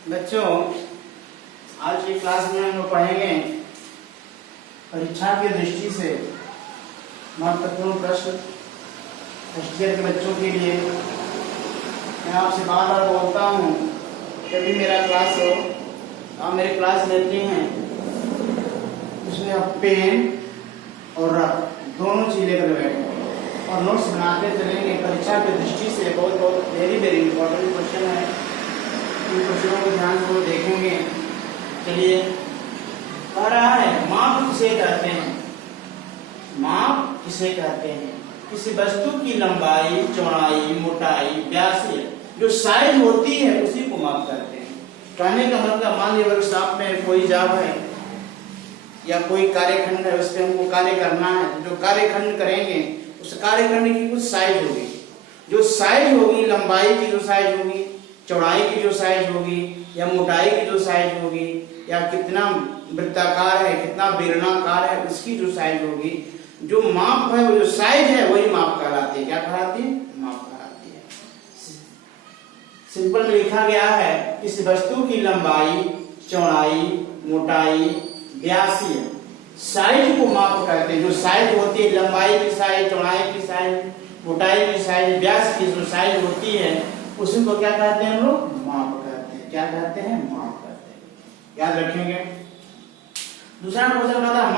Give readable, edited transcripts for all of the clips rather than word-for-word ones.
बच्चों, आज की क्लास में हम लोग पढ़ेंगे परीक्षा की दृष्टि से महत्वपूर्ण प्रश्न फर्स्ट ईयर के बच्चों के लिए। मैं आपसे बार बार बोलता हूँ, जब भी मेरा क्लास हो, आप मेरी क्लास लेते हैं, उसमें आप पेन और रफ दोनों चीज़ लेकर बैठे और नोट्स बनाते चलेंगे। परीक्षा की दृष्टि से बहुत वेरी इंपॉर्टेंट क्वेश्चन है। इन क्वेश्चनों को ध्यान से देखेंगे। चलिए, कह रहा है माप किसे कहते हैं? माप किसे कहते हैं? किसी वस्तु की लंबाई, चौड़ाई, मोटाई, व्यास, जो साइज होती है उसी को माप करते हैं। कहने का मतलब, मान लीजिए वर्कशॉप में कोई जॉब है या कोई कार्यखंड है, उस पर हमको कार्य करना है। जो कार्यखंड करेंगे उस कार्यखंड की कुछ साइज होगी। जो साइज होगी, लंबाई की जो साइज होगी, चौड़ाई की जो साइज होगी, या मोटाई की जो साइज होगी, या कितना वृत्ताकार है, कितना बेलनाकार है, उसकी जो साइज होगी, जो माप है, वो जो साइज है वही माप कहलाती है। क्या कहलाती है? माप कहलाती है। सिंपल में लिखा गया है, इस वस्तु की लंबाई, चौड़ाई, मोटाई, व्यास, साइज को माप कहते हैं। जो साइज होती है, लंबाई की साइज, चौड़ाई की साइज, मोटाई की साइज, व्यास की जो साइज होती है, उसी को क्या कहते हैं हम लोग? माप कहते हैं। क्या कहते हैं? माप कहते हैं। याद रखेंगे। दूसरा क्वेश्चन कहता है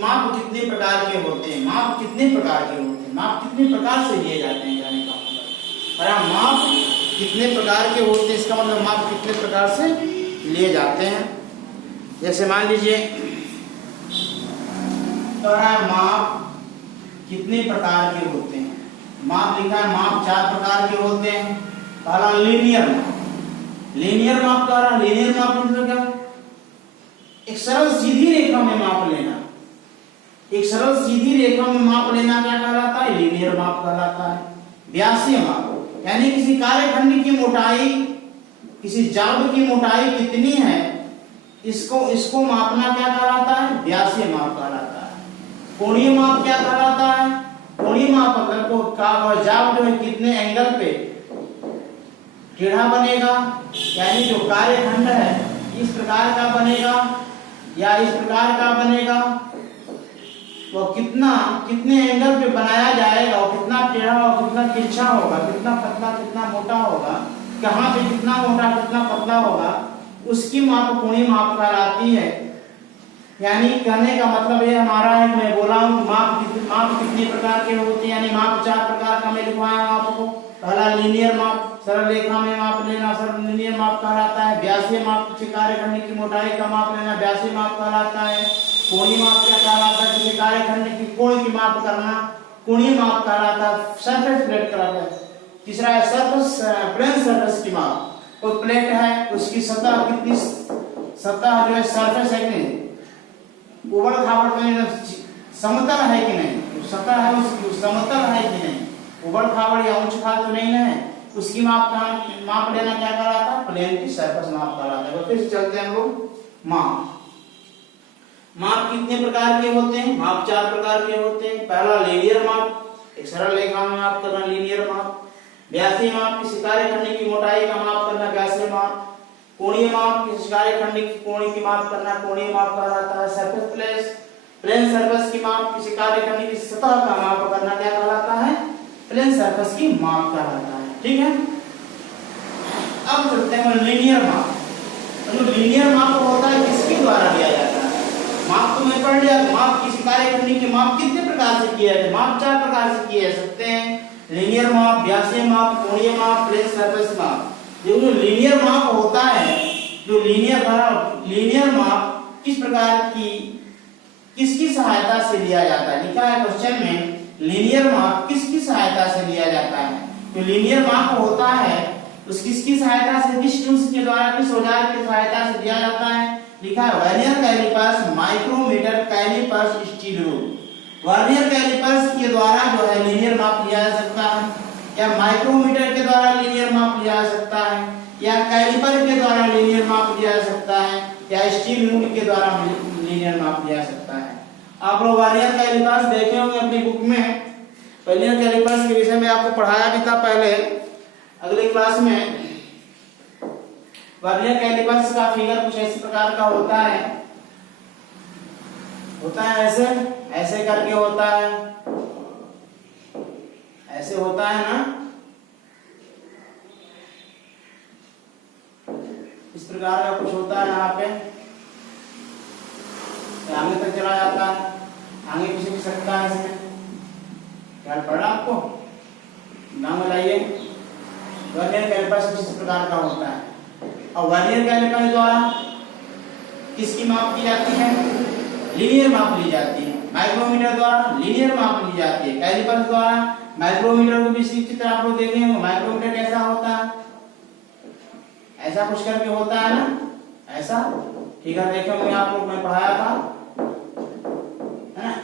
माप कितने प्रकार के होते हैं? माप कितने प्रकार के होते हैं? माप कितने प्रकार से लिए जाते हैं? कहने का मतलब, अरे माप कितने प्रकार के होते हैं, इसका मतलब माप कितने प्रकार से लिए जाते हैं। जैसे मान लीजिए, तो माप कितने प्रकार के होते हैं? माप लिखा है, माप 4 प्रकार के होते हैं। पहला लीनियर माप। लीनियर माप कह रहा, लीनियर माप मतलब क्या? एक सरल सीधी रेखा में माप लेना। एक सरल सीधी रेखा में माप लेना क्या कहलाता है? लीनियर माप कहलाता है। व्यासीय माप, यानी किसी कार्यखंड की मोटाई, किसी जाब की मोटाई कितनी है, इसको मापना क्या कहलाता है? व्यासीय माप कहलाता है। कोणीय माप क्या कहलाता है? कोणीय माप मतलब को जाब जो है कितने एंगल पे टेढ़ा बनेगा, यानी जो कार्यखंड है इस प्रकार का बनेगा या इस प्रकार का बनेगा, वो कितने एंगल पे बनाया जाएगा, और कितना टेढ़ा और कितना तिरछा होगा, कितना पतला कितना मोटा होगा, कहाँ पे कितना मोटा कितना पतला होगा, उसकी माप कोणीय माप कहलाती है। यानी कहने का मतलब ये हमारा है कि मैं बोला हूँ माप कितने प्रकार के होते हैं, यानी माप 4 प्रकार का मैं लिखवाया हूँ आपको। पहला लीनियर माप, सरल रेखा में माप लेना, सरल लीनियर माप कहलाता है। व्यासीय माप, किसी कार्यखंड की मोटाई का माप लेना, व्यासीय माप कहलाता है। कोणीय माप क्या कहलाता है? किसी कार्यखंड की कोण की माप करना, कोणीय माप कहलाता है। सरफेस प्लेट कहलाता है। तीसरा है सरफेस, प्लेन सरफेस की माप। कोई प्लेट है, उसकी सतह कितनी, सतह जो है सरफेस है कि नहीं, उबड़ खाबड़ में समतल है कि नहीं, सतह है उसकी समतल है कि नहीं, उबड़ खाबड़ या ऊंच खाल तो नहीं है, उसकी माप लेना क्या कहलाता है? प्लेन की सरफेस माप कहलाता है। फिर चलते हैं हम लोग माप। माप कितने प्रकार के होते हैं? माप 4 प्रकार के होते हैं। पहला लीनियर माप, एक सरल रेखा में माप करना, लीनियर माप। व्यासीय माप, किसी कार्यखंड की मोटाई का माप करना, व्यासीय माप। कोणीय माप, किसी कार्यखंड की कोण की माप करना, कोणीय माप कहलाता है। सरफेस प्लेन सरफेस की माप, किसी कार्यखंड की सतह का माप करना क्या कहलाता है? प्लेन सरफेस की माप कहलाता है। ठीक है। अब चलते हैं लीनियर माप। तो लीनियर माप होता है किसके द्वारा लिया जाता है? माप तो मैं पढ़ लिया, माप किसी कार्यखंड के माप कितने प्रकार से किए जाते हैं? माप 4 प्रकार से किए जा सकते हैं। लीनियर माप, व्यासीय माप, कोणीय माप, प्लेन सरफेस माप। जो लीनियर माप होता है, जो लीनियर माप किस प्रकार की, किसकी सहायता से लिया जाता है? लिखा है क्वेश्चन में, लीनियर माप किसकी सहायता से लिया जाता है? तो लीनियर माप होता है उस किसकी सहायता से, किस टूल्स के द्वारा, किस औजार की सहायता से दिया जाता है? लिखा है vernier calipers, micrometer, calipers, steel rule. Vernier calipers के द्वारा जो है लीनियर माप लिया जा सकता है, या माइक्रोमीटर के द्वारा लीनियर माप लिया जा सकता है, या कैलिपर के द्वारा लीनियर माप लिया जा सकता है, या स्टील रूल के द्वारा लीनियर माप लिया जा सकता है। आप लोग वर्नियर कैलिपर्स देखे होंगे अपनी बुक में। वर्नियर कैलिपर्स के विषय में आपको पढ़ाया भी था पहले, अगले क्लास में वर्नियर कैलिपर्स का फिगर कुछ इस प्रकार का होता है ऐसे ऐसे करके होता है, ऐसे होता है ना, इस प्रकार का कुछ होता है यहाँ पे, आगे तक चला जाता है, आगे पीछे भी सकता है इसमें। ख्याल पड़ रहा आपको? नाम लाइए। वर्नियर कैलिपर्स इस प्रकार का होता है और वर्नियर कैलिपर द्वारा किसकी माप की जाती है? लीनियर माप ली जाती है। माइक्रोमीटर द्वारा लीनियर माप ली जाती है, कैलिपर द्वारा माइक्रोमीटर को भी इसी चित्र आप लोग देखे होंगे। माइक्रोमीटर कैसा होता है? ऐसा कुछ करके होता है ना, ऐसा, ठीक है, देखे होंगे आप लोग, मैं पढ़ाया था, है ना।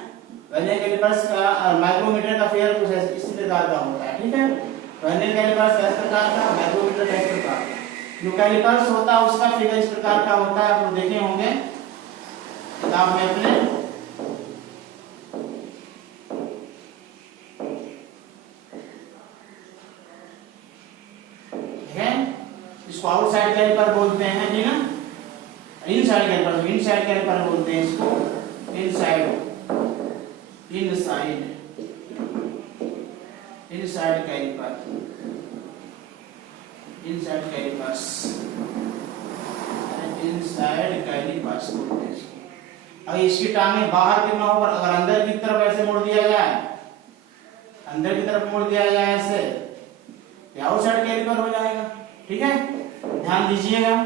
वर्नियर कैलिपर्स का और माइक्रोमीटर का फिगर कुछ इसी प्रकार का होता है, ठीक है। वर्नियर कैलिपर्स इस प्रकार का, माइक्रोमीटर का इस प्रकार। जो कैलिपर्स होता है उसका फिगर इस प्रकार का होता है, आप लोग देखे होंगे किताब में अपने। ठीक है, इसको आउटसाइड कैलिपर बोलते हैं, ठीक है। इनसाइड कैलिपर, इनसाइड कैलिपर बोलते हैं इसको, inside inside inside caliper, inside calipers, inside calipers बोलते हैं इसको। अगर इसकी टांगे बाहर की ना हो, अगर अंदर की तरफ ऐसे मोड़ दिया जाए, अंदर की तरफ मोड़ दिया जाए ऐसे, आउटसाइड कैलिपर हो जाएगा, ठीक है। ध्यान दीजिएगा।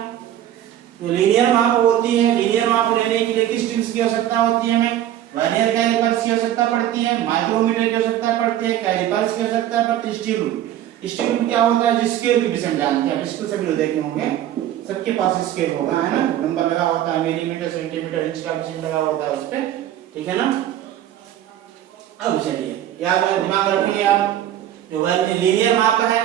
तो लीनियर माप होती है, लीनियर माप लेने के लिए किस टूल्स की आवश्यकता होती है? हमें वर्नियर कैलिपर्स की आवश्यकता पड़ती है, माइक्रोमीटर की आवश्यकता पड़ती है, कैलिपर्स की आवश्यकता पड़ती है, स्टील रूल। स्टील रूल क्या होता है? जो स्केल की विषय जानते हैं, स्कूल सभी लोग देखे होंगे, सबके पास स्केल होगा, है ना, नंबर लगा होता है, मिलीमीटर, सेंटीमीटर, इंच का विषय लगा होता है उस पे, ठीक है ना। अब चलिए याद दिमाग रखेंगे आप, जो लीनियर माप है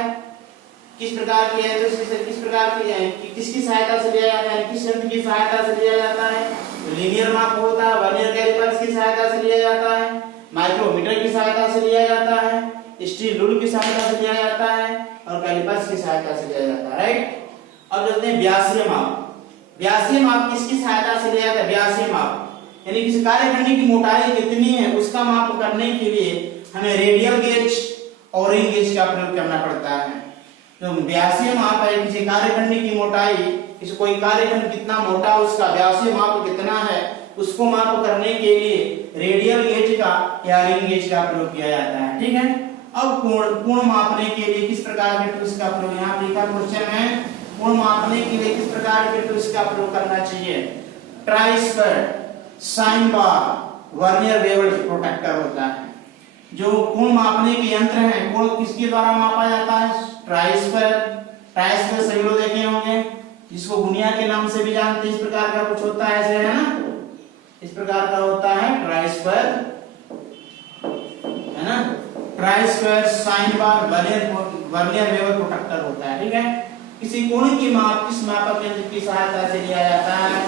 किस प्रकार की है, तो किस प्रकार की है, किसकी सहायता से लिया जाता है, किस यंत्र की सहायता से लिया जाता है? तो लीनियर माप होता है, वर्नियर कैलिपर्स की सहायता से लिया जाता है, माइक्रोमीटर की सहायता से लिया जाता है, स्टील रूल की सहायता से लिया जाता है और कैलिपर्स की सहायता से लिया जाता है, राइट। अब चलते हैं व्यासीय माप। व्यासीय माप किसकी सहायता से लिया जाता है? व्यासीय माप यानी किसी कार्यखंडी की मोटाई कितनी है उसका माप करने के लिए हमें रेडियल गेज और रिंग गेज का प्रयोग करना पड़ता है। तो व्यासीय माप है किसी कार्यखंडी की मोटाई, किसी कोई कार्यखंड कितना मोटा उसका व्यासीय माप कितना है उसको माप करने के लिए रेडियल गेज का या रिंग गेज का प्रयोग किया जाता है, ठीक है। अब कोण मापने के लिए किस प्रकार के टूल्स का प्रयोग, यहाँ लिखा क्वेश्चन है, कोण मापने के लिए किस प्रकार के टूल्स का प्रयोग करना चाहिए? Try square, sine bar, vernier bevel protractor होता है। जो कोण मापने के यंत्र हैं, कोण किसके द्वारा मापा जाता है? ट्राइस्पर। ट्राइस्पर सभी लोग देखे होंगे, जिसको गुनिया के नाम से भी जानते हैं, इस प्रकार का कुछ होता है ऐसे, है ना, इस प्रकार का होता है ट्राइस्पर, है ना। Try square, sine bar, vernier bevel protractor होता है, ठीक है। किसी कोण की माप किस मापक यंत्र की सहायता से लिया जाता है?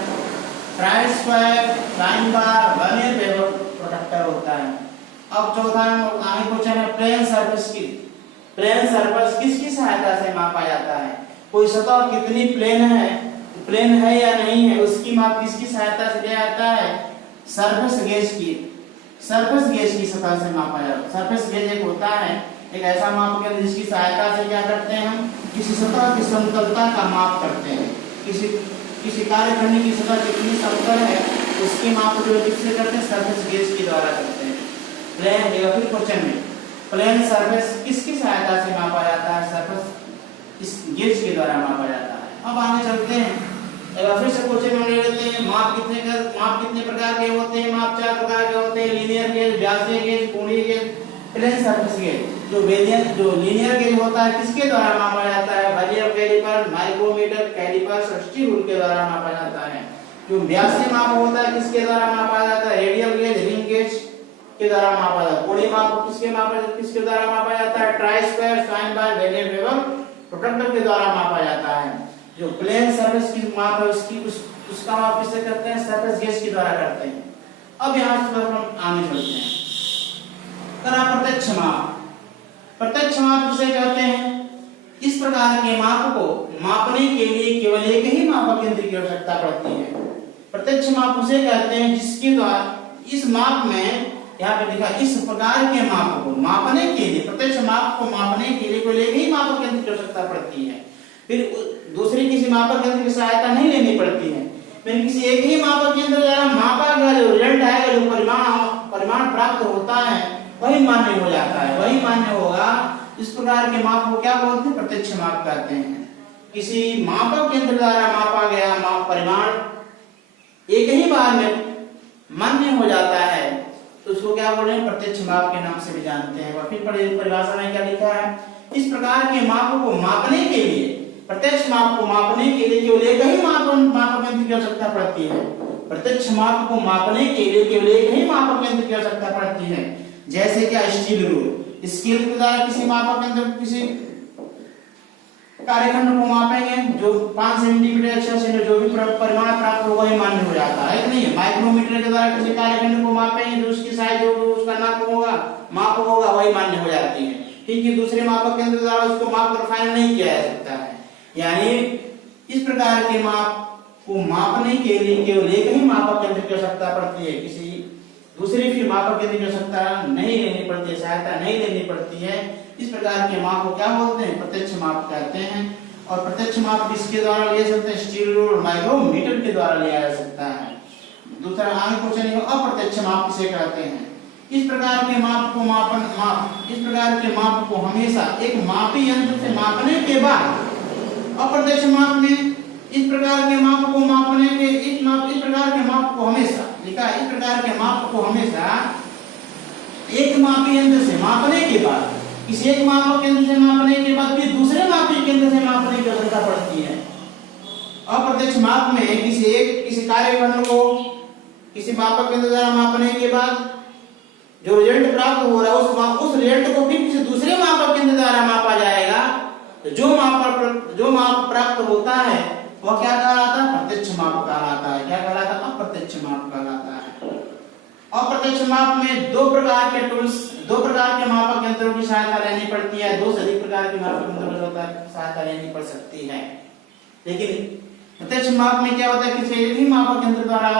Try square, sine bar, vernier bevel protractor होता है। अब चौथा आगे क्वेश्चन है प्लेन सरफेस की, प्लेन सरफेस किसकी सहायता से मापा जाता है? कोई सतह कितनी प्लेन है या नहीं है उसकी माप किसकी सहायता से लिया जाता है? सरफेस गेज की, सरफेस गेज की सतह से मापा जाता है। सरफेस गेज एक होता है, एक ऐसा माप केंद्र जिसकी सहायता से क्या करते हैं हम? किसी सतह की समतलता का माप करते हैं। किसी कार्यखंड की सतह कितनी समतल है उसकी माप जो किससे करते हैं? सरफेस गेज के द्वारा करते हैं। प्लेन, या फिर क्वेश्चन में प्लेन सरफेस किसकी सहायता से मापा जाता है? सरफेस इस गेज के द्वारा मापा जाता है। अब आगे चलते हैं, एक फिर से क्वेश्चन में ले लेते हैं। माप कितने प्रकार के होते हैं? माप 4 प्रकार के होते हैं, लीनियर गेज, व्यासीय गेज, कोणीय गेज, प्लेन सरफेस गेज। जो लीनियर गेज होता है किसके द्वारा मापा जाता है? वर्नियर कैलिपर, माइक्रोमीटर, कैलिपर्स और स्टील रूल के द्वारा मापा जाता है। जो व्यासीय माप होता है किसके द्वारा मापा जाता है? रेडियल गेज, रिंग गेज के द्वारा मापा जाता है। कोणीय माप किसके द्वारा मापा जाता है? Try square, sine bar, vernier bevel protractor के द्वारा मापा जाता है। जो प्लेन सरफेस की माप है उसका माप किससे करते हैं? सरफेस गेज के द्वारा करते हैं। अब यहाँ से हम आगे चलते हैं। प्रत्यक्ष माप, प्रत्यक्ष माप किसे कहते हैं? इस प्रकार के माप को मापने के लिए केवल एक ही मापक यंत्र की आवश्यकता पड़ती है। प्रत्यक्ष माप उसे कहते हैं जिसके द्वारा इस माप में यहाँ पे लिखा इस प्रकार के माप को मापने के लिए, प्रत्यक्ष माप को मापने के लिए केवल एक ही मापक यंत्र की आवश्यकता पड़ती है। फिर दूसरे किसी मापक यंत्र की सहायता नहीं लेनी पड़ती है। फिर किसी एक ही मापक यंत्र द्वारा मापा गया जो रिजल्ट आएगा, जो परिमाण प्राप्त होता है वही मान्य हो जाता है, वही मान्य होगा। इस प्रकार के माप को क्या बोलते हैं? प्रत्यक्ष माप कहते हैं। किसी मापक यंत्र द्वारा मापा गया परिमाण एक ही बार में मान्य हो जाता है तो उसको क्या बोल रहे हैं? प्रत्यक्ष माप के नाम से भी जानते हैं। और फिर परिभाषा में क्या लिखा है? इस प्रकार के माप को मापने के लिए, प्रत्यक्ष माप को मापने के लिए केवल एक ही मापक यंत्र की आवश्यकता पड़ती है। प्रत्यक्ष माप को मापने के लिए केवल एक ही मापक यंत्र की आवश्यकता पड़ती है। जैसे क्या स्टील रूल, स्केल के द्वारा किसी मापक यंत्र किसी कार्यखंड को मापेंगे, जो 5 सेंटीमीटर 6 सेंटीमीटर जो भी परिमाण प्राप्त होगा वही मान्य हो जाता है कि नहीं। माइक्रोमीटर के द्वारा किसी कार्यखंड को मापेंगे, जो उसकी साइज होगी, उसका नाप होगा, माप होगा, वही मान्य हो जाती है। ठीक है, दूसरे मापक यंत्र द्वारा उसको माप कर फाइनल नहीं किया जा सकता है। यानी इस प्रकार के माप को मापने के लिए केवल एक ही मापक यंत्र की आवश्यकता पड़ती है। किसी दूसरे फिर मापक यंत्र की आवश्यकता नहीं लेनी पड़ती है, सहायता नहीं लेनी पड़ती है। इस प्रकार के माप को क्या बोलते हैं? प्रत्यक्ष माप कहते हैं। और प्रत्यक्ष माप किसके द्वारा ले सकते हैं? स्टील रूल, माइक्रोमीटर के द्वारा लिया जा सकता है। दूसरा आगे क्वेश्चन है, अप्रत्यक्ष माप किसे कहते हैं? इस प्रकार के माप को इस प्रकार के माप को हमेशा एक मापी यंत्र से मापने के बाद, अप्रत्यक्ष माप में इस प्रकार के माप को मापने के इस प्रकार के माप को हमेशा लिखा, इस प्रकार के माप को हमेशा एक मापी यंत्र से मापने के बाद, किसी एक मापक यंत्र से मापने के बाद फिर दूसरे मापी यंत्र से मापने की आवश्यकता पड़ती है। अप्रत्यक्ष माप में किसी कार्यखंड को किसी मापक यंत्र द्वारा मापने के बाद जो रिजल्ट प्राप्त हो रहा है उस रिजल्ट को फिर किसी दूसरे मापक यंत्र द्वारा मापा जाएगा। तो जो माप प्राप्त होता है वह क्या कहलाता है? प्रत्यक्ष माप कहलाता है। क्या कहलाता है? अप्रत्यक्ष माप कहलाता है। अप्रत्यक्ष माप में दो प्रकार के मापक यंत्रों की सहायता लेनी पड़ती है। 2 से अधिक प्रकार के मापक यंत्रों की सहायता लेनी पड़ सकती है। लेकिन प्रत्यक्ष माप में क्या होता है? किसी एक ही मापक यंत्र द्वारा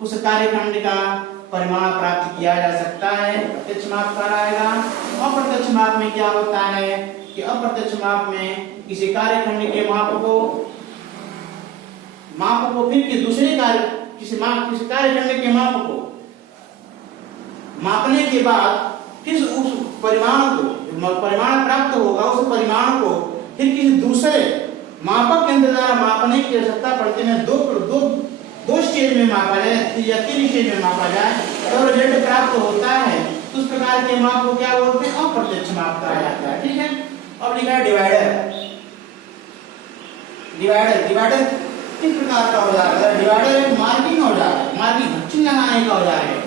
उस कार्यखंड का परिमाण प्राप्त किया जा सकता है, प्रत्यक्ष माप कहलाएगा। अप्रत्यक्ष माप में क्या होता है कि अप्रत्यक्ष माप में किसी कार्यखंड के माप को फिर किसी कार्यखंड के माप को मापने के बाद फिर उस परिमाण प्राप्त होगा, उस परिमाण को फिर किसी दूसरे मापक यंत्र द्वारा मापने की आवश्यकता पड़ती है। दो स्टेज में मापा जाए या 3 स्टेज में मापा जाए तो रिजल्ट प्राप्त होता है। तो उस प्रकार के माप को क्या बोलते हैं? अप्रत्यक्ष माप कहा जाता है। ठीक है, अब लिखा है डिवाइडर किस प्रकार का औजार है? डिवाइडर एक मार्किंग औजार है, मार्किंग चिन्ह लगाने का औजार है।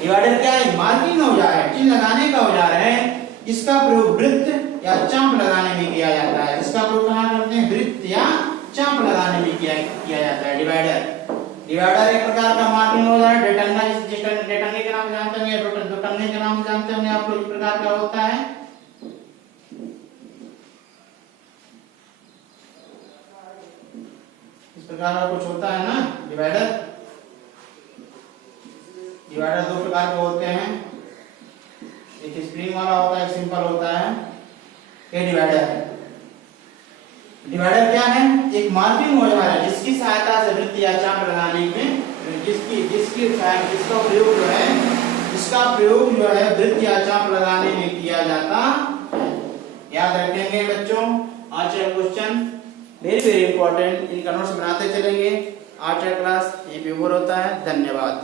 डिवाइडर क्या है? मार्किंग औजार है, चिन्ह लगाने का औजार है। इसका प्रयोग वृत्त या चाप लगाने में किया जाता है। इसका प्रयोग कहां करते हैं? वृत्त या चाप लगाने में किया जाता है। डिवाइडर एक प्रकार का मार्किंग औजार है। डेटंगे के नाम से जानते होंगे, दोटंगे के नाम से जानते होंगे आप लोग। इस प्रकार का होता है। इस प्रकार का कुछ होता है ना डिवाइडर। डिवाइडर 2 प्रकार के होते हैं, एक स्प्रिंग वाला होता है, एक सिंपल होता है। ये डिवाइडर क्या है? एक मार्किंग औजार है जिसकी सहायता से वृत्त या चाप लगाने में इसका प्रयोग जो है वृत्त या चाप लगाने में किया जाता है। याद रखेंगे बच्चों, आज का क्वेश्चन वेरी इंपॉर्टेंट। इनका नोट्स बनाते चलेंगे। आज का क्लास यहीं पे ओवर होता है। धन्यवाद।